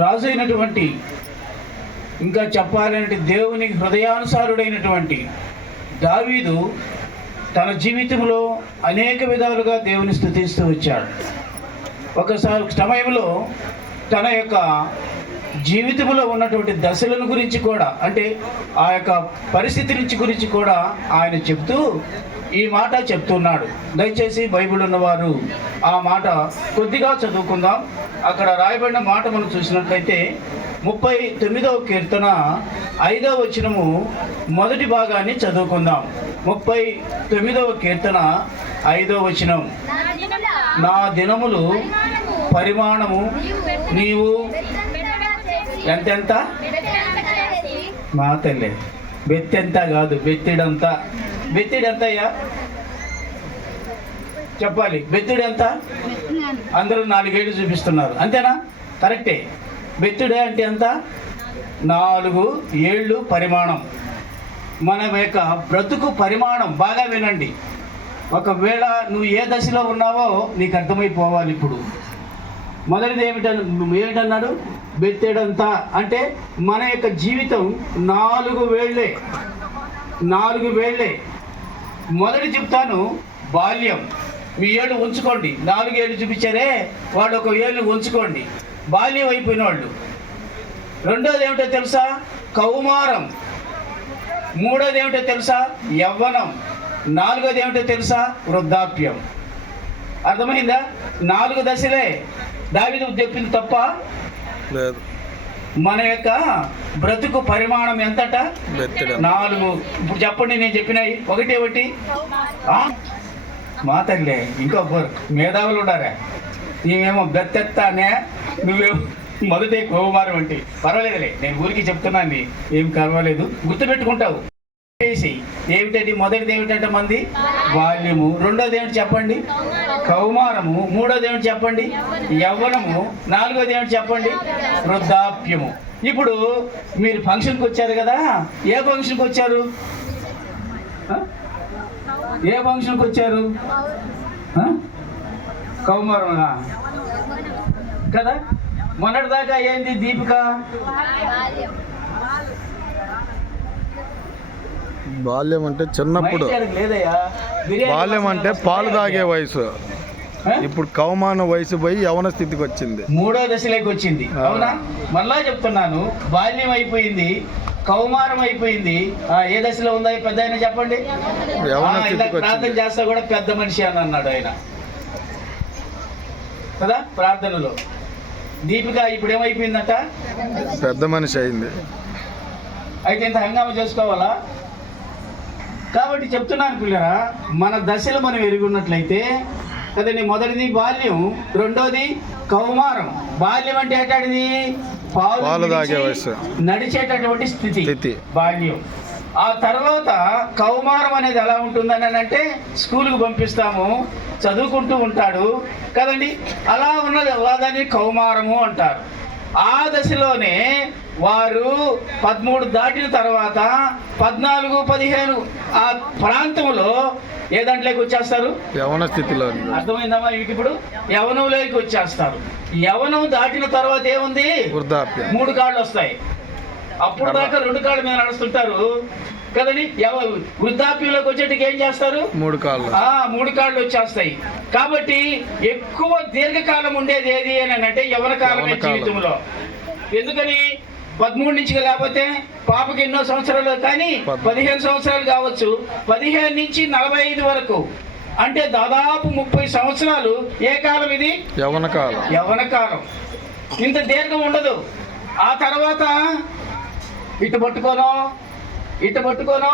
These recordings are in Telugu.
రాజు అయినటువంటి, ఇంకా చెప్పాలంటే దేవుని హృదయానుసారుడైనటువంటి దావీదు తన జీవితంలో అనేక విధాలుగా దేవుని స్తుతిస్తూ వచ్చాడు. ఒకసారి సమయంలో తన యొక్క జీవితంలో ఉన్నటువంటి దశలను గురించి కూడా, అంటే ఆ యొక్క పరిస్థితి గురించి కూడా ఆయన చెప్తూ ఈ మాట చెప్తున్నాడు. దయచేసి బైబిల్ ఉన్నవారు ఆ మాట కొద్దిగా చదువుకుందాం. అక్కడ రాయబడిన మాట మనం చూసినట్లయితే 39వ కీర్తన 5వ వచనము మొదటి భాగాన్ని చదువుకుందాం. 39వ కీర్తన 5వ వచనం, నా దినములు పరిమాణము నీవు ఎంతెంత, మా తల్లి బెత్తెంత కాదు, బెత్తిడంతా. బెత్తిడెంత అయ్యా చెప్పాలి? బెత్తిడెంత? అందరూ 4 ఏళ్ళు చూపిస్తున్నారు, అంతేనా? కరెక్టే. బెత్తిడే అంటే ఎంత? 4 ఏళ్ళు పరిమాణం. మన యొక్క బ్రతుకు పరిమాణం బాగా వినండి. ఒకవేళ నువ్వు ఏ దశలో ఉన్నావో నీకు అర్థమైపోవాలి. ఇప్పుడు మొదటిది ఏమిటన్నాడు? బెత్తెడంతా అంటే మన యొక్క జీవితం 4 వేళ్ళే. 4 వేళ్ళే. మొదటి చెప్తాను, బాల్యం. మీ ఏళ్ళు ఉంచుకోండి. 4 ఏళ్ళు చూపించారే, వాళ్ళు 1 ఏళ్ళు ఉంచుకోండి, బాల్యం అయిపోయిన వాళ్ళు. రెండోది ఏమిటో తెలుసా? కౌమారం. మూడోది ఏమిటో తెలుసా? యవ్వనం. 4వది ఏమిటో తెలుసా? వృద్ధాప్యం. అర్థమైందా? 4 దశలే. దావీదు చెప్పింది తప్ప లేదు. మన యొక్క బ్రతుకు పరిమాణం ఎంతట? 4. ఇప్పుడు చెప్పండి, నేను చెప్పినాయి ఒకటి. మా తల్లి ఇంకా మేధావులు ఉన్నారా? నీవేమో బెత్తెత్తానే, నువ్వేమో మొదటి కౌమారం అంటే. పర్వాలేదులే, నేను ఊరికి చెప్తున్నాను, ఏం పర్వాలేదు, గుర్తుపెట్టుకుంటావు. ఏమిటండి? మొదటిది ఏమిటంటే మంది బాల్యము. రెండోది ఏమిటి చెప్పండి? కౌమారము. మూడోది ఏమిటి చెప్పండి? యవ్వనము. 4వది ఏమిటి చెప్పండి? వృద్ధాప్యము. ఇప్పుడు మీరు ఫంక్షన్కి వచ్చారు కదా, ఏ ఫంక్షన్కి వచ్చారు? ఏ ఫంక్షన్కి వచ్చారు? కౌమారం కదా. మొన్నటిదాకా ఏంది దీపిక? బాల్యం అంటే చిన్నప్పుడు, బాల్యం అంటే పాలు తాగే వయసు. ఇప్పుడు కౌమాన వయసు పోయి యవన స్థితికి వచ్చింది, 3వ దశలోకి వచ్చింది. అవునా? మళ్ళా చెప్తున్నాను, బాల్యం అయిపోయింది, కౌమారం అయిపోయింది. ఏ దశలో ఉందా పెద్ద ఆయన చెప్పండి? ప్రార్థన చేస్తా కూడా పెద్ద మనిషి అని అన్నాడు ఆయన కదా ప్రార్థనలో. దీపిక ఇప్పుడు ఏమైపోయిందట? పెద్ద మనిషి అయింది. అయితే ఇంత హంగామా చేసుకోవాలా? కాబట్టి చెప్తున్నాను పిల్లరా, మన దశలు మనం ఎరుగున్నట్లయితే కదండి. మొదటిది బాల్యం, రెండోది కౌమారం. బాల్యం అంటే ఏంటంటే పాలు తాగే వయసు, నడిచేటటువంటి స్థితి బాల్యం. ఆ తర్వాత కౌమారం అనేది ఎలా ఉంటుందని అంటే స్కూల్కి పంపిస్తాము, చదువుకుంటూ ఉంటాడు కదండి. అలా ఉన్నది దాన్ని కౌమారము అంటారు. ఆ దశలోనే వారు 13 దాటిన తర్వాత 14, 15 ఆ ప్రాంతంలో ఏ దాంట్లోకి వచ్చేస్తారు? యవన స్థితిలో. అర్థమైందమ్మా? ఇప్పుడు యవనంలోకి వచ్చేస్తారు. యవనం దాటిన తర్వాత ఏముంది? వృద్ధాప్యం. 3 కాళ్ళు వస్తాయి. అప్పుడు దాకా 2 కాళ్ళ మీద నడుస్తుంటారు కదండి. వృద్ధాప్యంలోకి వచ్చేటికి ఏం చేస్తారు? 3 కాళ్ళు. 3 కాళ్ళు వచ్చేస్తాయి. కాబట్టి ఎక్కువ దీర్ఘకాలం ఉండేది ఏది అని అంటే యవన కాలమే జీవితంలో. ఎందుకని? 13 నుంచి లేకపోతే పాపకి ఎన్నో సంవత్సరాలు, కానీ 15 సంవత్సరాలు కావచ్చు. 15 నుంచి 45 వరకు అంటే దాదాపు 30 సంవత్సరాలు. ఏ కాలం ఇది? యవన కాలం. యవన కాలం. ఇంత దీర్ఘం ఉండదు. ఆ తర్వాత ఇటు పట్టుకోనో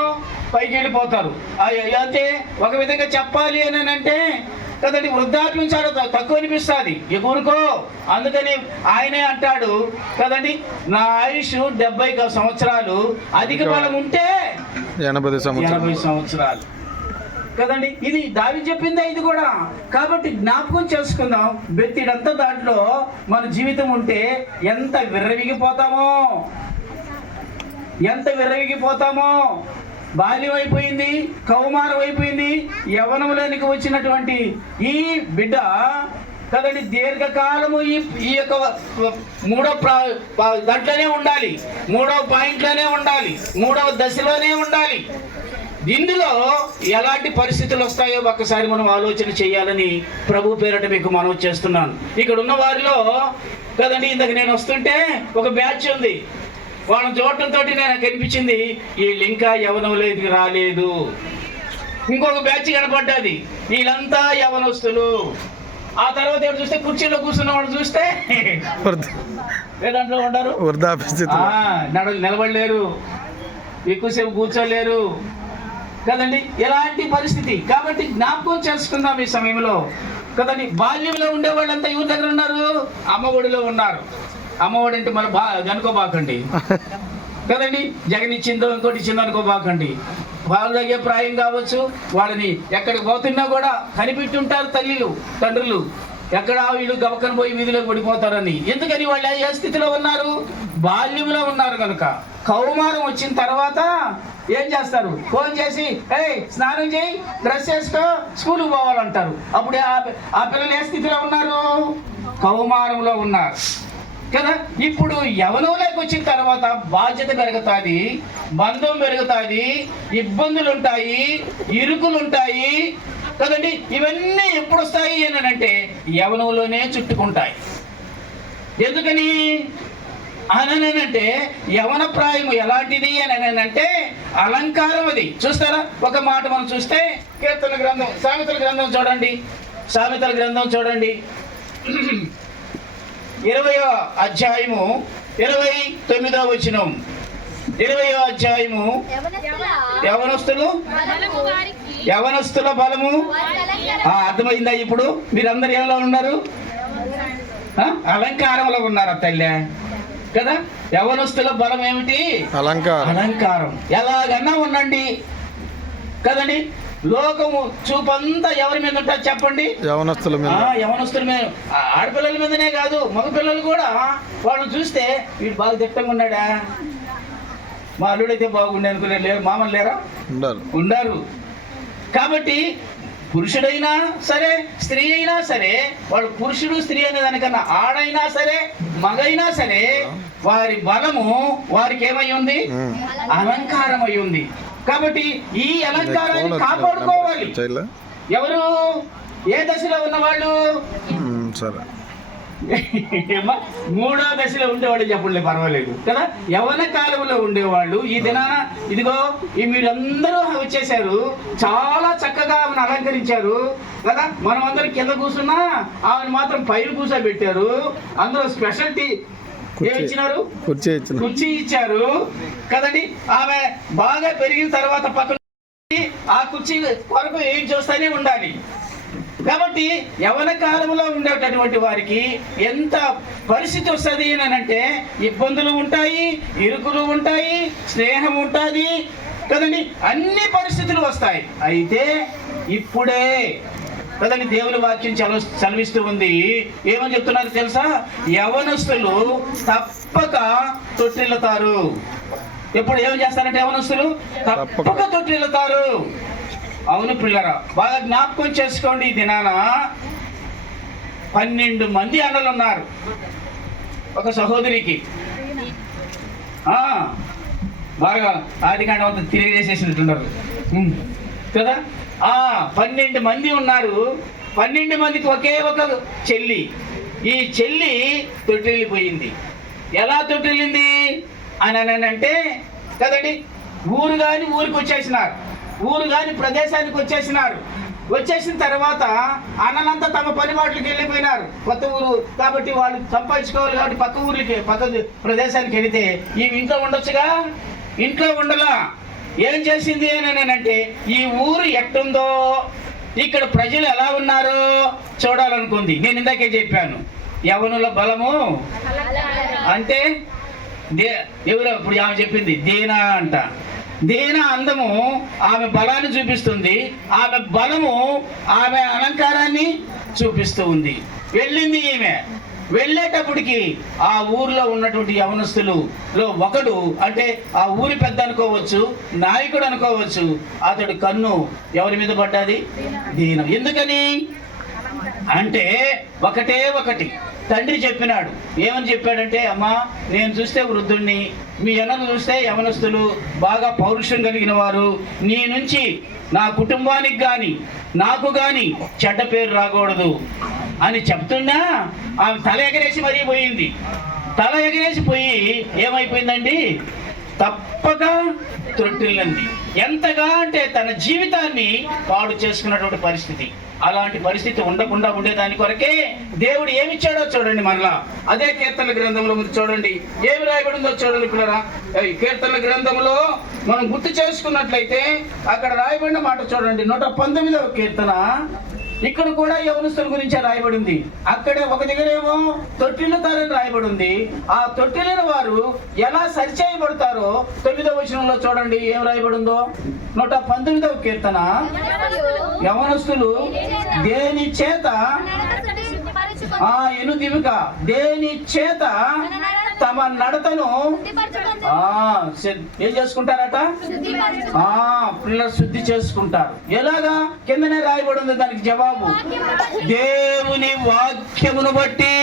పైకి వెళ్ళిపోతారు. అయితే ఒక విధంగా చెప్పాలి అని అంటే కదండి, వృద్ధాప్యం చాలా తక్కువ అనిపిస్తుంది ఎగురుకో. అందుకని ఆయనే అంటాడు కదండి, నా ఆయుష్ 70 సంవత్సరాలు, అధిక బలం ఉంటే 80 సంవత్సరాలు కదండి. ఇది దావీదు చెప్పిందే ఇది కూడా. కాబట్టి జ్ఞాపకం చేసుకుందాం, బెత్తిడంతా దాంట్లో మన జీవితం ఉంటే ఎంత విర్రవిగిపోతామో. బాల్యం అయిపోయింది, కౌమారం అయిపోయింది, యవ్వనంలోనికి వచ్చినటువంటి ఈ బిడ్డ కదండి, దీర్ఘకాలము ఈ యొక్క మూడో దాంట్లోనే ఉండాలి, మూడో పాయింట్లోనే ఉండాలి, మూడవ దశలోనే ఉండాలి. ఇందులో ఎలాంటి పరిస్థితులు వస్తాయో ఒక్కసారి మనం ఆలోచన చేయాలని ప్రభు పేరట మీకు మనవి చేస్తున్నాను. ఇక్కడ ఉన్న వారిలో కదండి, ఇందాక నేను వస్తుంటే ఒక బ్యాచ్ ఉంది, వాళ్ళని చూడటంతో నాకు అనిపించింది వీళ్ళు ఇంకా యవనంలోకి రాలేదు. ఇంకొక బ్యాచ్ కనపడ్డది, వీళ్ళంతా యవనస్తులు. ఆ తర్వాత ఎవరు చూస్తే కుర్చీలో కూర్చున్న వాళ్ళు చూస్తే దాంట్లో ఉండరు, నిలబడలేరు, ఎక్కువసేపు కూర్చోలేరు కదండి, ఎలాంటి పరిస్థితి. కాబట్టి జ్ఞాపకం చేసుకుందాం ఈ సమయంలో కదండి. బాల్యంలో ఉండే వాళ్ళంతా ఎవరి దగ్గర ఉన్నారు? అమ్మఒడిలో ఉన్నారు. అమ్మఒడి అంటే మన అనుకోబాకండి కదండి, జగన్ ఇచ్చిందో ఇంకోటి ఇచ్చిందో అనుకోబాకండి. వాళ్ళు తగ్గే ప్రాయం కావచ్చు, వాళ్ళని ఎక్కడికి పోతున్నా కూడా కనిపెట్టుంటారు తల్లిలు తండ్రులు, ఎక్కడ వీళ్ళు గబక్కన పోయి వీధిలోకి పడిపోతారని. ఎందుకని వాళ్ళు ఏ స్థితిలో ఉన్నారు? బాల్యంలో ఉన్నారు కనుక. కౌమారం వచ్చిన తర్వాత ఏం చేస్తారు? ఫోన్ చేసి స్నానం చేయి, డ్రెస్ వేసుకో, స్కూల్కి పోవాలంటారు. అప్పుడు ఆ పిల్లలు ఏ స్థితిలో ఉన్నారు? కౌమారంలో ఉన్నారు కదా. ఇప్పుడు యవనంలోకి వచ్చిన తర్వాత బాధ్యత పెరుగుతుంది, బంధం పెరుగుతుంది, ఇబ్బందులు ఉంటాయి, ఇరుకులు ఉంటాయి కదండి. ఇవన్నీ ఎప్పుడు వస్తాయి అని అంటే యవనంలోనే చుట్టుకుంటాయి. ఎందుకని అంటే యవన ప్రాయము ఎలాంటిది అని అంటే అలంకారం. అది చూస్తారా? ఒక మాట మనం చూస్తే కీర్తన గ్రంథం, సామెతల గ్రంథం చూడండి, సామెతల గ్రంథం చూడండి 20వ అధ్యాయము 29వ వచనం. 20వ అధ్యాయము యవనస్తుల బలము. అర్థమైందా? ఇప్పుడు మీరందరూ ఏమలో ఉన్నారు? అలంకారంలో ఉన్నారా తల్లి కదా. యవనస్తుల బలం ఏమిటి? అలంకారం. ఎలాగన్నా ఉండండి కదండి. లోకము చూపంతా ఎవరి మీద ఉంటుంది చెప్పండి? యవనస్తుల మీద. ఆడపిల్లల మీదనే కాదు, మగపిల్లలు కూడా వాళ్ళని చూస్తే వీడు బాగా దిట్టంగా ఉన్నాడా, మా అల్లుడైతే బాగుండే అనుకునే లేరు, మామలు లేరా? ఉండారు. కాబట్టి పురుషుడైనా సరే, స్త్రీ అయినా సరే, వాడు పురుషుడు స్త్రీ అనే దానికన్నా ఆడైనా సరే, మగైనా సరే, వారి బలము వారికి ఏమై ఉంది? అలంకారం అయి ఉంది. కాబట్టి ఈ అలంకారాన్ని కాపాడుకోవాలి. ఎవరు? ఏ దశలో ఉన్నవాళ్ళు? మూడో దశలో ఉండేవాళ్ళు చెప్పండి, పర్వాలేదు కదా. యవన కాలంలో ఉండేవాళ్ళు ఈ దినాన ఇదిగో మీరందరూ వచ్చేసారు, చాలా చక్కగా ఆమెను అలంకరించారు కదా. మనం అందరం కింద కూర్చున్నా ఆమెను మాత్రం పైన కూర్చోబెట్టారు. అందులో స్పెషాలిటీ ఏమిచ్చినారు? కుర్చీ ఇచ్చారు కదండి. ఆమె బాగా పెరిగిన తర్వాత పక్కన ఆ కుర్చీ వరకు ఏం చూస్తూనే ఉండాలి. కాబట్టి యవన కాలంలో ఉండేటటువంటి వారికి ఎంత పరిస్థితి వస్తుంది అని అంటే ఇబ్బందులు ఉంటాయి, ఇరుకులు ఉంటాయి, స్నేహం ఉంటుంది కదండి, అన్ని పరిస్థితులు వస్తాయి. అయితే ఇప్పుడే కదండి దేవుని వాక్యం చదివిస్తూ ఉంది. ఏమని చెప్తున్నారు తెలుసా? యవనస్తులు తప్పక తొట్టిల్లుతారు. ఎప్పుడు ఏం చేస్తారంటే యవనస్తులు తప్పక తొట్టిల్లుతారు. అవును పిల్లరా, బాగా జ్ఞాపకం చేసుకోండి. ఈ దినాన 12 మంది అన్నలు ఉన్నారు ఒక సహోదరికి. బాగా ఆదికాండం అంతా తిరిగేసేసినట్టున్నారు కదా. 12 మంది ఉన్నారు. 12 మందికి ఒకే ఒక చెల్లి. ఈ చెల్లి తొట్టిల్లిపోయింది. ఎలా తొట్టిల్లింది అని అంటే కదండి, ఊరు కానీ ఊరికి వచ్చేసినారు, ఊరు కానీ ప్రదేశానికి వచ్చేసినారు. వచ్చేసిన తర్వాత అన్ననంతా తమ పని వాటికి వెళ్ళిపోయినారు. కొత్త ఊరు కాబట్టి వాళ్ళు సంపాదించుకోవాలి కాబట్టి పక్క ఊర్లకి, పక్క ప్రదేశానికి వెళితే ఈ ఇంట్లో ఉండొచ్చుగా, ఇంట్లో ఉండలా. ఏం చేసింది అని అంటే ఈ ఊరు ఎట్టుందో, ఇక్కడ ప్రజలు ఎలా ఉన్నారో చూడాలనుకుంది. నేను ఇందాకే చెప్పాను, యవనుల బలము అంటే ఎవరో ఇప్పుడు ఆమె చెప్పింది దీనా అంట. దీన అందము ఆమె బలాన్ని చూపిస్తుంది, ఆమె బలము ఆమె అలంకారాన్ని చూపిస్తూ ఉంది. వెళ్ళింది ఈమె. వెళ్ళేటప్పటికి ఆ ఊర్లో ఉన్నటువంటి యవనస్తులు ఒకడు, అంటే ఆ ఊరి పెద్ద అనుకోవచ్చు, నాయకుడు అనుకోవచ్చు, అతడు కన్ను ఎవరి మీద పడ్డది? దీన. ఎందుకని? అంటే ఒకటే ఒకటి తండ్రి చెప్పినాడు. ఏమని చెప్పాడంటే, అమ్మా నేను చూస్తే వృద్ధుణ్ణి, మీ అన్నను చూస్తే యవనస్తులు, బాగా పౌరుషం కలిగిన వారు, నీ నుంచి నా కుటుంబానికి కానీ నాకు కానీ చెడ్డ పేరు రాకూడదు అని చెప్తున్నా ఆమె తల ఎగరేసి మరీ పోయింది. తల ఎగరేసి పోయి ఏమైపోయిందండి, తప్పక తొట్టిల్లంది. ఎంతగా అంటే తన జీవితాన్ని పాడు చేసుకున్నటువంటి పరిస్థితి. అలాంటి పరిస్థితి ఉండకుండా ఉండేదాని కొరకే దేవుడు ఏమిచ్చాడో చూడండి. మరలా అదే కీర్తనల గ్రంథంలో మీరు చూడండి, ఏమి రాయబడిందో చూడండి పిల్లరా. కీర్తనల గ్రంథంలో మనం గుర్తు చేసుకున్నట్లయితే అక్కడ రాయబడిన మాట చూడండి, 119వ కీర్తన. ఇక్కడ కూడా యవనస్తుల గురించే రాయబడింది. అక్కడే ఒక దగ్గరేమో తొట్టిల్లుతారని రాయబడింది. ఆ తొట్టిల్లిన వారు ఎలా సరిచేయబడతారో 9వ వచనంలో చూడండి ఏం రాయబడిందో. 119వ కీర్తన, యవనస్తులు దేని చేత ఎనుదివిక దేని చేత తమ నడతను ఏం చేసుకుంటారట, పిల్లలు శుద్ధి చేసుకుంటారు. ఎలాగా? కిందనే రాయబడి ఉంది దానికి జవాబు, దేవుని వాక్యమును బట్టి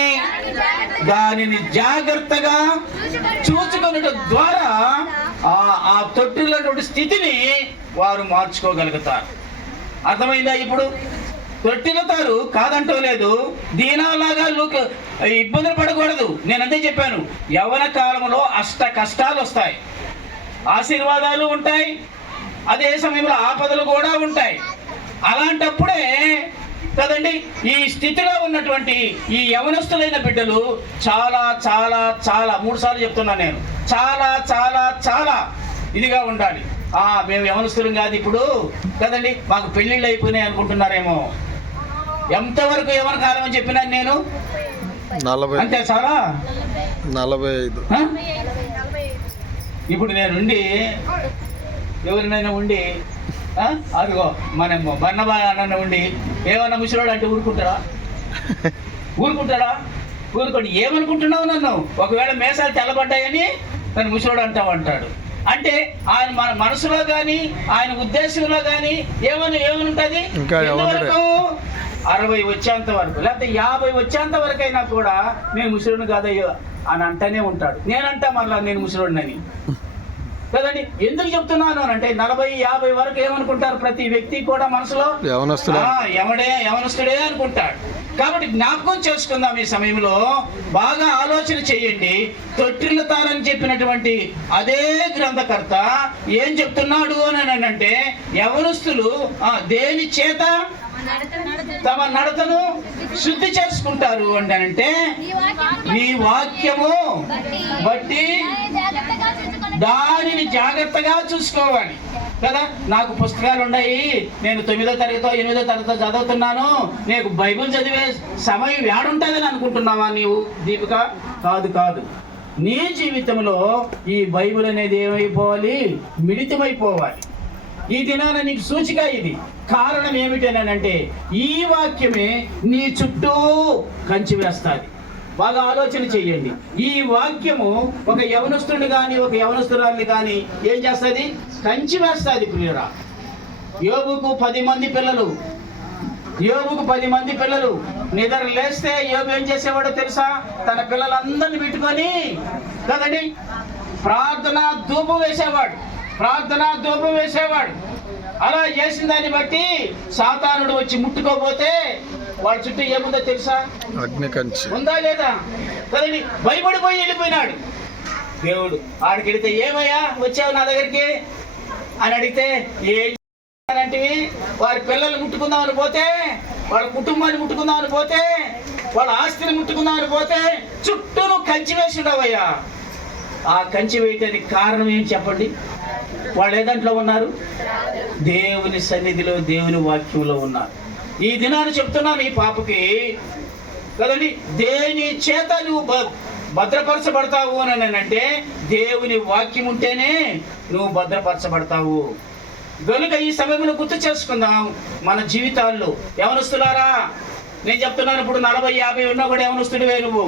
దానిని జాగ్రత్తగా చూచుకొనడం ద్వారా ఆ తొట్టిల్లటువంటి స్థితిని వారు మార్చుకోగలుగుతారు. అర్థమైందా? ఇప్పుడు తొట్టిల్లుతారు కాదంటూ లేదు, దీనాలాగా ఇబ్బందులు పడకూడదు. నేను అంతే చెప్పాను, యవ్వన కాలంలో అష్ట కష్టాలు వస్తాయి, ఆశీర్వాదాలు ఉంటాయి, అదే సమయంలో ఆపదలు కూడా ఉంటాయి. అలాంటప్పుడే కదండి ఈ స్థితిలో ఉన్నటువంటి ఈ యవనస్తులైన బిడ్డలు చాలా చాలా చాలా 3 సార్లు చెప్తున్నాను నేను, చాలా చాలా చాలా ఇదిగా ఉండాలి. మేము యవనస్తులం కాదు ఇప్పుడు కదండి, మాకు పెళ్ళిళ్ళు అయిపోయినాయి అనుకుంటున్నారేమో. ఎంతవరకు యవన కాలం అని చెప్పినాను నేను? 40. అంతే చాలా 45. ఇప్పుడు నేనుండి ఎవరినైనా ఉండి అదిగో మన బన్నబా అన్న ఉండి ఏమన్నా ముసలోడు అంటే ఊరుకుంటాడా? ఊరుకోండి. ఏమనుకుంటున్నావు నన్ను? ఒకవేళ మేసాలు తెల్లబడ్డాయని నన్ను ముసలోడు అంటాడు. అంటే ఆయన మన మనసులో కానీ ఆయన ఉద్దేశంలో కానీ ఏమనుంటుంది? 60 వచ్చేంత వరకు, లేకపోతే 50 వచ్చేంత వరకు అయినా కూడా నేను ముసలోడు కాదయ్యో అని అంటూనే ఉంటాడు. నేనంటా మళ్ళా నేను ముసలోడినని కదండి. ఎందుకు చెప్తున్నాను అంటే 40-50 వరకు ఏమనుకుంటారు ప్రతి వ్యక్తి కూడా మనసులో, యవనస్తుడే అనుకుంటాడు. కాబట్టి జ్ఞాపకం చేసుకుందాం ఈ సమయంలో, బాగా ఆలోచన చేయండి. తొట్టిల్లుతారని చెప్పినటువంటి అదే గ్రంథకర్త ఏం చెప్తున్నాడు అని అంటే, యవనస్తులు దేని చేత తమ నడతను శుద్ధి చేసుకుంటారు అంటే నీ వాక్యము బట్టి దానిని జాగ్రత్తగా చూసుకోవాలి కదా. నాకు పుస్తకాలు ఉన్నాయి, నేను 9వ తరగతో 8వ తరగతో చదువుతున్నాను, నీకు బైబిల్ చదివే సమయం ఏడుంటుందని అనుకుంటున్నావా నీవు దీపిక? కాదు. నీ జీవితంలో ఈ బైబిల్ అనేది ఏమైపోవాలి? మిళితమైపోవాలి. ఈ దినాన నీకు సూచిక ఇది. కారణం ఏమిటనంటే ఈ వాక్యమే నీ చుట్టూ కంచి వేస్తుంది. బాగా ఆలోచన చెయ్యండి. ఈ వాక్యము ఒక యవనస్తుడిని కానీ ఒక యవనస్తురాల్ని కానీ ఏం చేస్తుంది? కంచి వేస్తుంది. ప్రియురా, యోబుకు 10 మంది పిల్లలు. నిద్ర లేస్తే యోబు ఏం చేసేవాడో తెలుసా? తన పిల్లలందరినీ పెట్టుకొని కదండి ప్రార్థన ధూపం వేసేవాడు. అలా చేసిన దాన్ని బట్టి సాతానుడు వచ్చి ముట్టుకోపోతే వాళ్ళ చుట్టూ ఏముందో తెలుసా? ఉందా లేదా? కదండి భయపడిపోయి వెళ్ళిపోయినాడు. దేవుడు ఆడికి వెళితే, ఏమయ్యా వచ్చావు నా దగ్గరికి అని అడిగితే, ఏంటి వారి పిల్లలు ముట్టుకుందామని పోతే, వాళ్ళ కుటుంబాన్ని ముట్టుకుందామని పోతే, వాళ్ళ ఆస్తిని ముట్టుకుందామని పోతే చుట్టూ నువ్వు కంచి వేసి ఉండవయ్యా. ఆ కంచి వేయటానికి కారణం ఏం చెప్పండి? వాళ్ళు ఏ దాంట్లో ఉన్నారు? దేవుని సన్నిధిలో, దేవుని వాక్యంలో ఉన్నారు. ఈ దినాన్ని చెప్తున్నాను ఈ పాపకి కదండి, దేని చేత నువ్వు భద్రపరచబడతావు అని అంటే దేవుని వాక్యం ఉంటేనే నువ్వు భద్రపరచబడతావు. కనుక ఈ సమయంలో గుర్తు చేసుకుందాం మన జీవితాల్లో. యవనస్తులారా, నేను చెప్తున్నాను, ఇప్పుడు 40-50 ఉన్నా కూడా యవనస్తుడివే నువ్వు.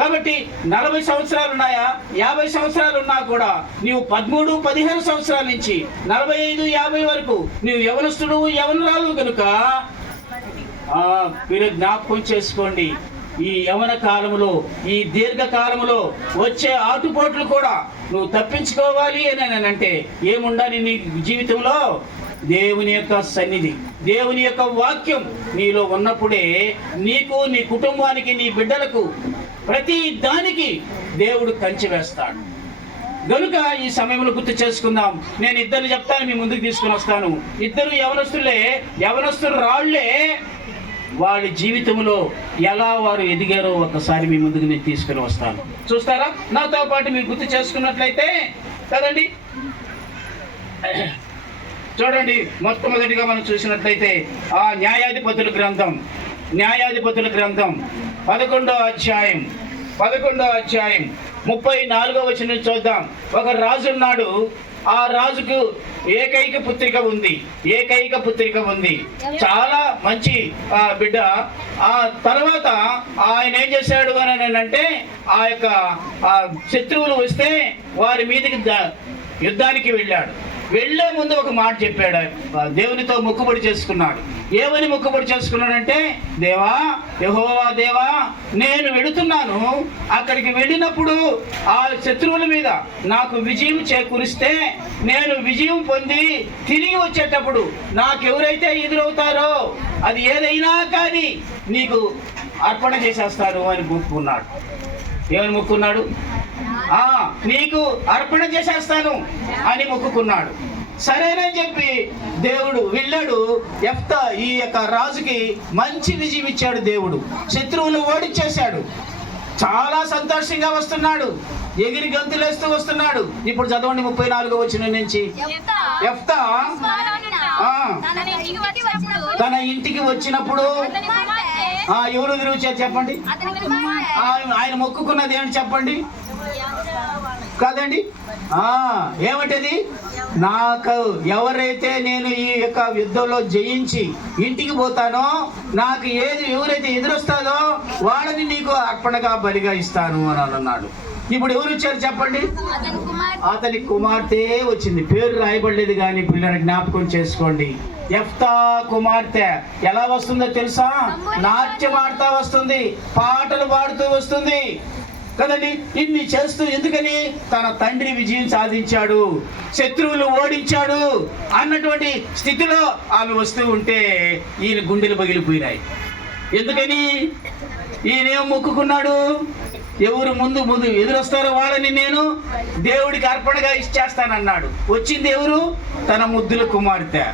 కాబట్టి 40 సంవత్సరాలు ఉన్నాయా, 50 సంవత్సరాలు ఉన్నా కూడా నీవు 13-15 సంవత్సరాల నుంచి 45-50 వరకు నీవు యవనస్తుడు, యవనరాలు కనుక మీరు జ్ఞాపకం చేసుకోండి, ఈ యవన కాలంలో, ఈ దీర్ఘ కాలంలో వచ్చే ఆటుపోట్లు కూడా నువ్వు తప్పించుకోవాలి అని అంటే ఏముండాలి నీ జీవితంలో? దేవుని యొక్క సన్నిధి, దేవుని యొక్క వాక్యం నీలో ఉన్నప్పుడే నీకు, నీ కుటుంబానికి, నీ బిడ్డలకు ప్రతి దానికి దేవుడు కంచె వేస్తాడు. గనుక ఈ సమయంలో గుర్తు చేసుకుందాం. నేను ఇద్దరు చెప్తాను, మీ ముందుకు తీసుకుని వస్తాను. ఇద్దరు యవనస్తులు రాళ్లే. వాళ్ళ జీవితంలో ఎలా వారు ఎదిగారో ఒకసారి మీ ముందుకు నేను తీసుకుని వస్తాను. చూస్తారా? నాతో పాటు మీరు గుర్తు చేసుకున్నట్లయితే కదండి. చూడండి, మొట్టమొదటిగా మనం చూసినట్లయితే ఆ న్యాయాధిపతుల గ్రంథం 11వ అధ్యాయం 34వ వచనం చూద్దాం. ఒక రాజు ఉన్నాడు. ఆ రాజుకు ఏకైక పుత్రిక ఉంది. చాలా మంచి బిడ్డ. ఆ తర్వాత ఆయన ఏం చేశాడు అని అంటే, ఆ యొక్క శత్రువులు వస్తే వారి మీదకి యుద్ధానికి వెళ్ళే ముందు ఒక మాట చెప్పాడు. దేవునితో మొక్కుబడి చేసుకున్నాడు. ఏమని మొక్కుబడి చేసుకున్నాడంటే, దేవా, యెహోవా దేవా, నేను వెళుతున్నాను. అక్కడికి వెళ్ళినప్పుడు ఆ శత్రువుల మీద నాకు విజయం చేకూరిస్తే, నేను విజయం పొంది తిరిగి వచ్చేటప్పుడు నాకెవరైతే ఎదురవుతారో అది ఏదైనా కానీ నీకు అర్పణ చేసేస్తాను అని మొక్కుకున్నాడు. ఏమని మొక్కుకున్నాడు? నీకు అర్పణ చేసేస్తాను అని మొక్కుకున్నాడు. సరేనని చెప్పి దేవుడు వెళ్ళాడు. యెఫ్తా ఈ యొక్క రాజుకి మంచి విజయం ఇచ్చాడు. దేవుడు శత్రువులు ఓడించేశాడు. చాలా సంతోషంగా వస్తున్నాడు, ఎగిరి గంతులేస్తూ వస్తున్నాడు. ఇప్పుడు చదవండి 34వ వచనం నుంచి. యెఫ్తా తన ఇంటికి వచ్చినప్పుడు ఎవరు ఎదురొచ్చారు చెప్పండి? ఆయన మొక్కుకున్నది ఏంటి చెప్పండి? కాదండి, ఏమంటది? నాకు ఎవరైతే నేను ఈ యొక్క యుద్ధంలో జయించి ఇంటికి పోతానో, నాకు ఎవరైతే ఎదురొస్తాదో వాళ్ళని నీకు అర్పణగా బలిగా ఇస్తాను అని అన్నాడు. ఇప్పుడు ఎవరు వచ్చారు చెప్పండి? అతని కుమార్తె వచ్చింది. పేరు రాయబడలేదు కానీ పిల్లలు జ్ఞాపకం చేసుకోండి. యెఫ్తా కుమార్తె ఎలా వస్తుందో తెలుసా? నాట్యం ఆడుతూ వస్తుంది, పాటలు పాడుతూ వస్తుంది కదండి. ఇన్ని చేస్తూ, ఎందుకని? తన తండ్రి విజయం సాధించాడు, శత్రువులు ఓడించాడు అన్నటువంటి స్థితిలో ఆమె వస్తూ ఉంటే ఈయన గుండెలు పగిలిపోయినాయి. ఎందుకని? ఈయనేం మొక్కుకున్నాడు? ఎవరు ముందు ఎదురొస్తారో వాళ్ళని నేను దేవుడికి అర్పణగా ఇచ్చేస్తానన్నాడు. వచ్చింది ఎవరు? తన ముద్దుల కుమార్తె.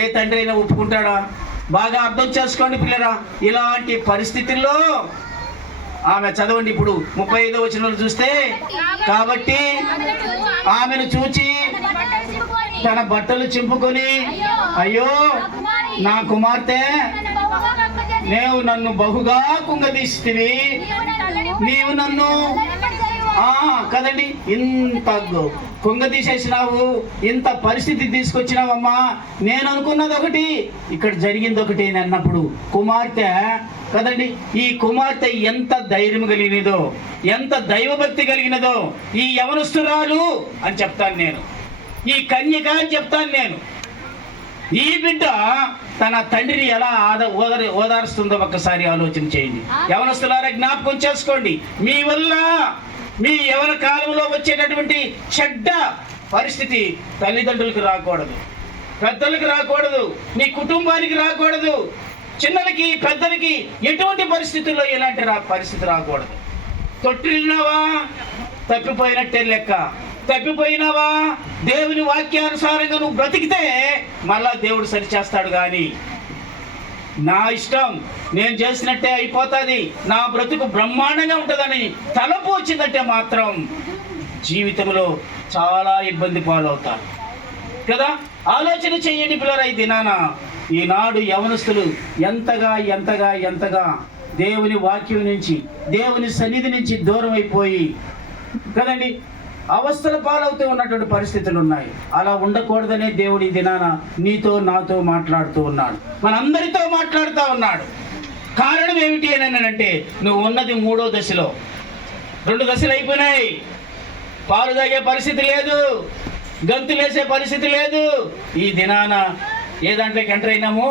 ఏ తండ్రి అయినా ఒప్పుకుంటాడా? బాగా అర్థం చేసుకోండి పిల్లరా. ఇలాంటి పరిస్థితుల్లో ఆమె చదవండి ఇప్పుడు 35వ వచనంలో చూస్తే, కాబట్టి ఆమెను చూచి తన బట్టలు చింపుకొని, అయ్యో నా కుమార్తె, నీవు నన్ను బహుగా కుంగదీస్తివి, నీవు నన్ను కదండి ఇంత కుంగదీసేసినావు, ఇంత పరిస్థితి తీసుకొచ్చినావమ్మా. నేను అనుకున్నది ఒకటి, ఇక్కడ జరిగింది ఒకటి అన్నప్పుడు కుమార్తె కదండి, ఈ కుమార్తె ఎంత ధైర్యం కలిగినదో, ఎంత దైవభక్తి కలిగినదో ఈ యవనస్తురాలు అని చెప్తాను నేను, ఈ కన్యక అని చెప్తాను నేను. ఈ బిడ్డ తన తండ్రిని ఎలా ఓదారుస్తుందో ఒక్కసారి ఆలోచన చేయండి. యవనస్తులారా జ్ఞాపకం చేసుకోండి. మీ వల్ల మీ యవన కాలంలో వచ్చేటటువంటి చెడ్డ పరిస్థితి తల్లిదండ్రులకు రాకూడదు, పెద్దలకు రాకూడదు, నీ కుటుంబానికి రాకూడదు. చిన్నలకి పెద్దలకి ఎటువంటి పరిస్థితుల్లో ఇలాంటి పరిస్థితి రాకూడదు. తొట్టిల్లినావా తప్పిపోయినట్టే లెక్క. తప్పిపోయినావా దేవుని వాక్యానుసారంగా నువ్వు బ్రతికితే మళ్ళా దేవుడు సరిచేస్తాడు. కానీ నా ఇష్టం నేను చేసినట్టే అయిపోతుంది, నా బ్రతుకు బ్రహ్మాండంగా ఉంటుందని తలపు వచ్చిందంటే మాత్రం జీవితంలో చాలా ఇబ్బంది పాలవుతారు కదా. ఆలోచన చేయండి పిల్లరా. ఈ దినాన ఈనాడు యవనస్తులు ఎంతగా ఎంతగా ఎంతగా దేవుని వాక్యం నుంచి, దేవుని సన్నిధి నుంచి దూరం అయిపోయి కదండి అవస్థల పాలవుతూ ఉన్నటువంటి పరిస్థితులు ఉన్నాయి. అలా ఉండకూడదనే దేవుడి దినాన నీతో నాతో మాట్లాడుతూ ఉన్నాడు, మనందరితో మాట్లాడుతూ ఉన్నాడు. కారణం ఏమిటి అని అంటే, నువ్వు ఉన్నది 3వ దశలో. 2 దశలు అయిపోయినాయి. పాలు తాగే పరిస్థితి లేదు, గంతులేసే పరిస్థితి లేదు. ఈ దినాన ఏ దాంట్లోకి ఎంటర్ అయినాము?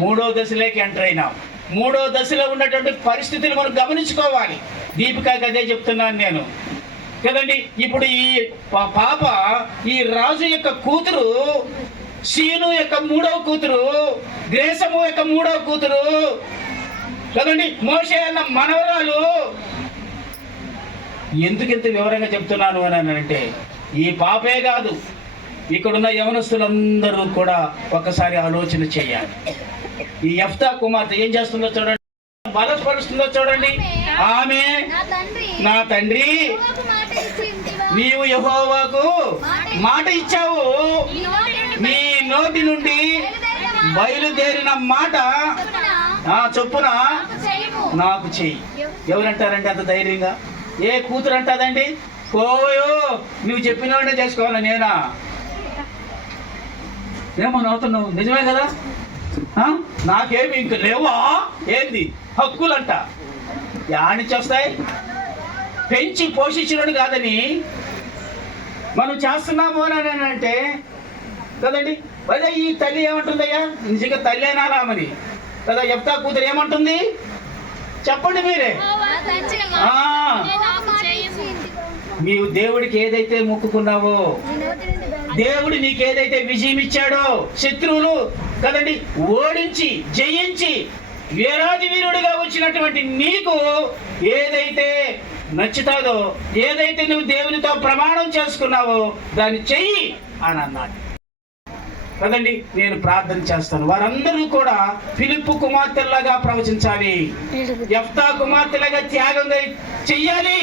మూడో దశలోకి ఎంటర్ అయినాం. మూడో దశలో ఉన్నటువంటి పరిస్థితులు మనం గమనించుకోవాలి. దీపికాకి అదే చెప్తున్నాను నేను కదండి. ఇప్పుడు ఈ పాప ఈ రాజు యొక్క కూతురు, సీను యొక్క మూడవ కూతురు, గ్రేసము యొక్క మూడవ కూతురు కదండి, మోషే అన్న మనవరాలు. ఎందుకింత వివరంగా చెప్తున్నాను అని అంటే, ఈ పాపే కాదు, ఇక్కడున్న యవనస్తులందరూ కూడా ఒకసారి ఆలోచన చేయాలి. ఈ యెఫ్తా కుమార్తె ఏం చేస్తుందో చూడండి, బలపరుస్తుందో చూడండి. ఆమె నా తండ్రి నీవు యెహోవాకు మాట ఇచ్చావు, నీ నోటి నుండి బయలుదేరిన మాట చొప్పున నాకు చెయ్యి. ఎవరంటారండి అంత ధైర్యంగా? ఏ కూతురు అంటాదండి? పోయో నువ్వు చెప్పినవాడే చేసుకోవాలా నేనా? ఏమని అవుతున్నావు? నిజమే కదా? నాకేమి ఇంక లేవా ఏంది హక్కులంట? యానిచ్చి వస్తాయి? పెంచి పోషించడం కాదని మనం చేస్తున్నాము అని అంటే కదండి. అదే ఈ తల్లి ఏమంటుందయ్యా? నిజంగా తల్లి అనాలామని కదా. యెఫ్తా కూతురు ఏమంటుంది చెప్పండి మీరే. నీవు దేవుడికి ఏదైతే మొక్కుకున్నావో, దేవుడు నీకేదైతే విజయం ఇచ్చాడో, శత్రువులు కదండి ఓడించి జయించి వీరాది వీరుడిగా వచ్చినటువంటి నీకు ఏదైతే నచ్చుతాదో, ఏదైతే నువ్వు దేవునితో ప్రమాణం చేసుకున్నావో దాన్ని చెయ్యి అని అన్నాడు కదండి. నేను ప్రార్థన చేస్తాను, వారందరూ కూడా ఫిలిప్పు కుమార్తెలాగా ప్రవచించాలి, యెఫ్తా కుమార్తెలాగా త్యాగంగా చెయ్యాలి.